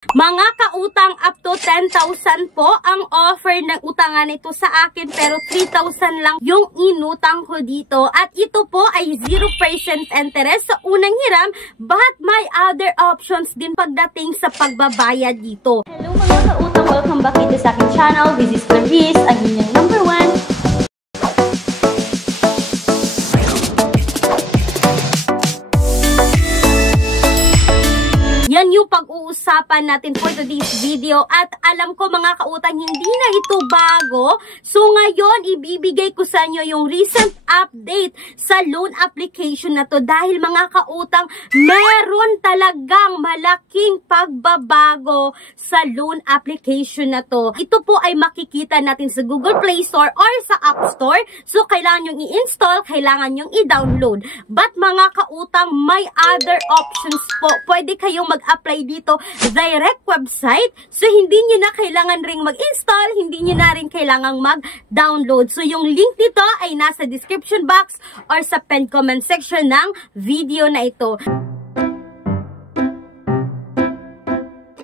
Mga kautang, up to 10,000 po ang offer ng utangan nito sa akin, pero 3,000 lang yung inutang ko dito. At ito po ay 0% interest sa unang hiram, but may other options din pagdating sa pagbabayad dito. Hello mga kautang, welcome back dito sa aking channel. This is Clarice, ang inyong number 1. Yan yung pag-uusapan natin for today's video. At alam ko mga kautang, hindi na ito bago. So ngayon, ibibigay ko sa inyo yung recent update sa loan application na to. Dahil mga kautang, meron talagang malaking pagbabago sa loan application na to. Ito po ay makikita natin sa Google Play Store or sa App Store. So kailangan yung i-install, kailangan yung i-download. But mga kautang, may other options po. Pwede kayong mag-apply dito direct website. So, hindi nyo na kailangan ring mag-install, hindi nyo na rin kailangang mag-download. So, yung link dito ay nasa description box or sa pinned comment section ng video na ito.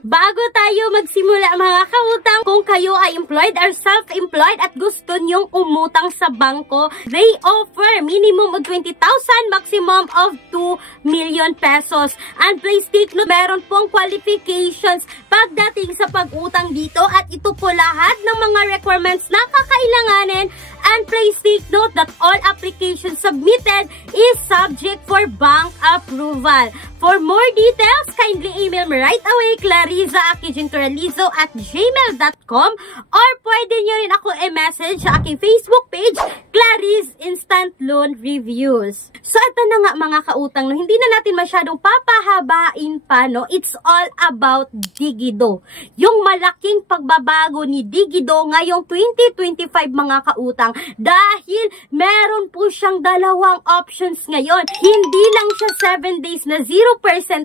Bago tayo magsimula mga kautang, kung kayo ay employed or self-employed at gusto nyong umutang sa bangko, they offer minimum of 20,000, maximum of 2 million pesos. And please take note, meron pong qualifications pagdating sa pag-utang dito at ito po lahat ng mga requirements na kakailanganin. And please take note that all applications submitted is subject for bank approval. For more details, kindly email me right away, clariza@gmail.com, or pwede nyo rin ako i-message sa aking Facebook page, Clarice Instant Loan Reviews. So, ito na nga mga kautang, no? Hindi na natin masyadong papahabain pa, no? It's all about Digido. Yung malaking pagbabago ni Digido ngayong 2025 mga kautang, dahil meron po siyang dalawang options ngayon. Hindi lang siya 7 days na 0%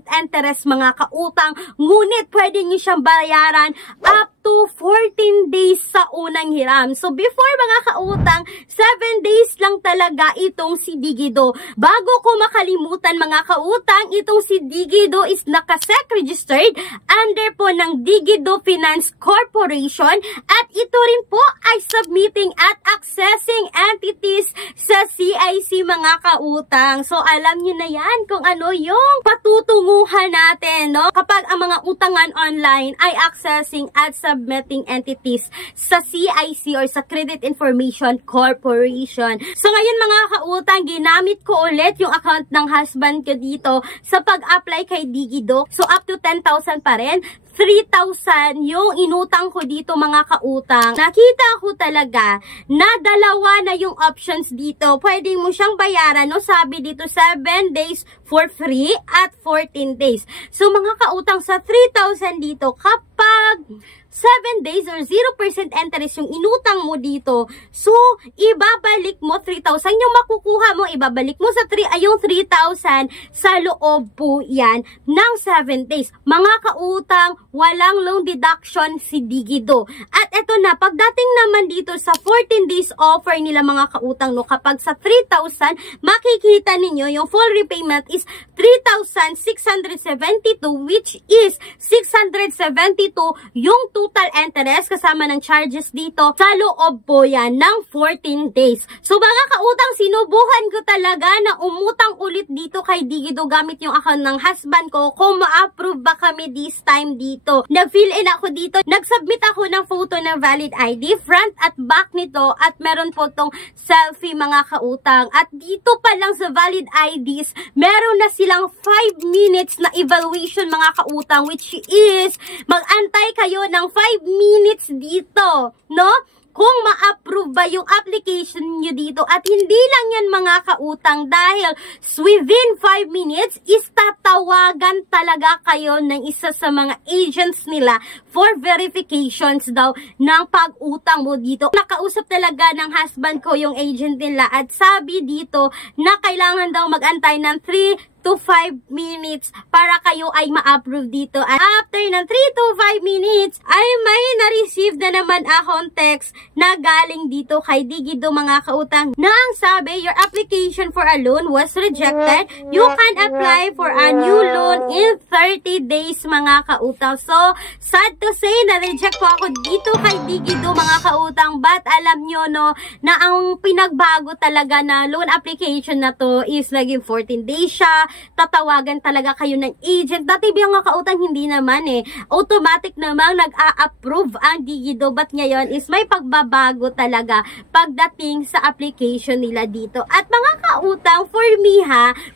interest mga kautang, ngunit pwede niyo siyang bayaran up to 14 days sa unang hiram. So before mga kautang, 7 days lang talaga itong si Digido. Bago ko makalimutan mga kautang, itong si Digido is naka-SEC registered under po ng Digido Finance Corporation at ito rin po ay submitting at accessing entities sa CIC mga kautang. So alam nyo na yan kung ano yung patutunguhan natin, no? Kapag ang mga utangan online ay accessing at submitting entities sa CIC or sa Credit Information Corporation. So ngayon mga kautang, ginamit ko ulit yung account ng husband ko dito sa pag-apply kay Digido. So up to 10,000 pa rin. 3,000 yung inutang ko dito mga kautang. Nakita ko talaga na dalawa na yung options dito. Pwede mo siyang bayaran, no? Sabi dito 7 days for free at 14 days. So mga kautang, sa 3,000 dito, kapag 7 days or 0% interest yung inutang mo dito, so ibabalik mo 3,000 yung makukuha mo, ibabalik mo sa yung 3,000 sa loob po yan ng 7 days. Mga kautang, walang loan deduction si Digido. At eto na, pagdating naman dito sa 14 days offer nila mga kautang, no, kapag sa 3,000, makikita ninyo yung full repayment is 3,672, which is 672 yung total interest kasama ng charges dito sa loob po yan ng 14 days. So mga kautang, sinubukan ko talaga na umutang ulit dito kay Digido gamit yung account ng husband ko kung ma-approve ba kami this time dito. Nag-fill in ako dito, nag-submit ako ng photo ng valid ID, front at back nito, at meron po tong selfie mga kautang. At dito pa lang sa valid IDs, meron na silang 5 minutes na evaluation mga kautang, which is mag-antay kayo ng 5 minutes dito, no? Kung ma-approve ba yung application nyo dito. At hindi lang yan mga kautang, dahil within 5 minutes is tatawagan talaga kayo ng isa sa mga agents nila for verifications daw ng pag-utang mo dito. Nakausap talaga ng husband ko yung agent nila at sabi dito na kailangan daw mag-antay ng 3 to 5 minutes para kayo ay ma-approve dito. At after ng 3 to 5 minutes, ay may na-receive na naman akong text na galing dito kay Digido mga kautang na ang sabi, your application for a loan was rejected. You can apply for a new loan in 30 days mga kautang. So, sad to say, na-reject po ako dito kay Digido mga kautang. But alam nyo no, na ang pinagbago talaga na loan application na to is naging 14 days siya. Tatawagan talaga kayo ng agent. Dati mga kautang hindi naman automatic namang nag-a-approve ang Digido, but ngayon is may pagbabago talaga pagdating sa application nila dito. At mga kautang, for me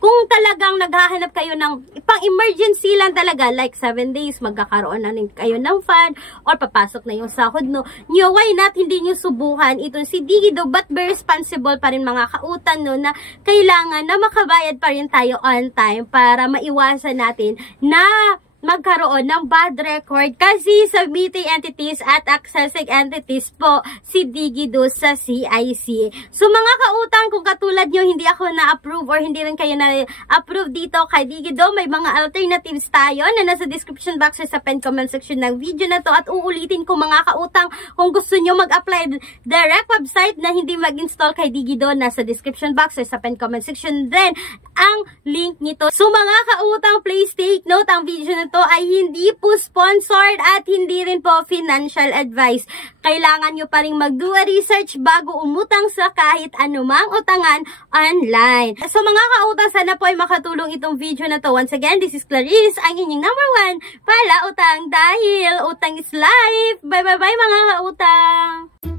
kung talagang naghahanap kayo ng pang emergency lang talaga, like 7 days, magkakaroon na kayo ng fund, or papasok na yung sahod nyo, why not hindi nyo subukan itong si Digido, but be responsible pa rin mga kautang no, na kailangan na makabayad pa rin tayo on time para maiwasan natin na magkaroon ng bad record kasi submitting entities at accessing entities po si Digido sa CIC. So mga kautang, kung katulad nyo hindi ako na-approve or hindi rin kayo na-approve dito kay Digido, may mga alternatives tayo na nasa description box or sa pen comment section ng video na to. At uulitin ko mga kautang, kung gusto nyo mag-apply direct website na hindi mag-install kay Digido, nasa description box or sa pen comment section din ang link nito. So mga kautang, please take note, ang video na to ay hindi po sponsored at hindi rin po financial advice. Kailangan nyo pa rin mag-do a research bago umutang sa kahit anumang utangan online. So mga kautang, sana po ay makatulong itong video na to. Once again, this is Clarice, ang inyong #1 pala utang dahil utang is life. Bye bye bye mga kautang!